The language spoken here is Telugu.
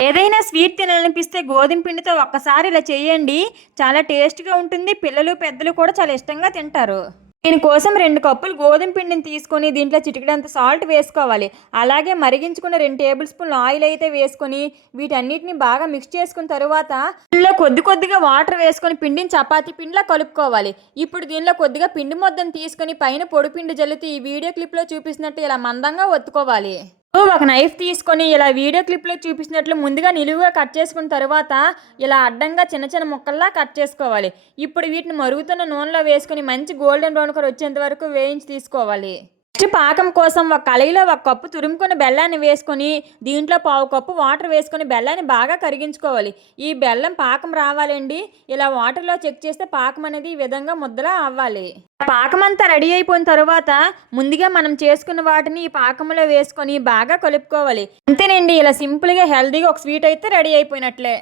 ఏదైనా స్వీట్ తినాలనిపిస్తే గోధుమ పిండితో ఒక్కసారి ఇలా చేయండి. చాలా టేస్ట్‌గా ఉంటుంది. పిల్లలు, పెద్దలు కూడా చాలా ఇష్టంగా తింటారు. దీనికోసం 2 కప్పులు గోధుమ పిండిని తీసుకొని దీంట్లో చిటికెడంత సాల్ట్ వేసుకోవాలి. అలాగే మరిగించుకున్న 2 టేబుల్ స్పూన్ల ఆయిల్ అయితే వేసుకొని వీటన్నిటిని బాగా మిక్స్ చేసుకున్న తరువాత దీనిలో కొద్ది కొద్దిగా వాటర్ వేసుకొని పిండిని చపాతీ పిండిలా కలుపుకోవాలి. ఇప్పుడు దీనిలో కొద్దిగా పిండి ముద్దను తీసుకొని పైన పొడి పిండి జల్లుతూ ఈ వీడియో క్లిప్‌లో చూపిస్తున్నట్టు ఇలా మందంగా ఒత్తుకోవాలి. ఒక నైఫ్ తీసుకొని ఇలా వీడియో క్లిప్‌లో చూపించినట్లు ముందుగా నిలువుగా కట్ చేసుకున్న తరువాత ఇలా అడ్డంగా చిన్న చిన్న ముక్కల్లా కట్ చేసుకోవాలి. ఇప్పుడు వీటిని మరుగుతున్న నూనెలో వేసుకొని మంచి గోల్డెన్ బ్రౌన్ కలర్ వచ్చేంత వరకు వేయించి తీసుకోవాలి. నెక్స్ట్ పాకం కోసం ఒక కళాయిలో 1 కప్పు తురుముకున్న బెల్లాన్ని వేసుకొని దీంట్లో పావు కప్పు వాటర్ వేసుకొని బెల్లాన్ని బాగా కరిగించుకోవాలి. ఈ బెల్లం పాకం రావాలండి. ఇలా వాటర్లో చెక్ చేస్తే పాకం అనేది ఈ విధంగా ముద్దలా అవ్వాలి. పాకం అంతా రెడీ అయిపోయిన తరువాత ముందుగా మనం చేసుకున్న వాటిని ఈ పాకంలో వేసుకొని బాగా కలుపుకోవాలి. అంతేనండి, ఇలా సింపుల్గా హెల్తీగా ఒక స్వీట్ అయితే రెడీ అయిపోయినట్లే.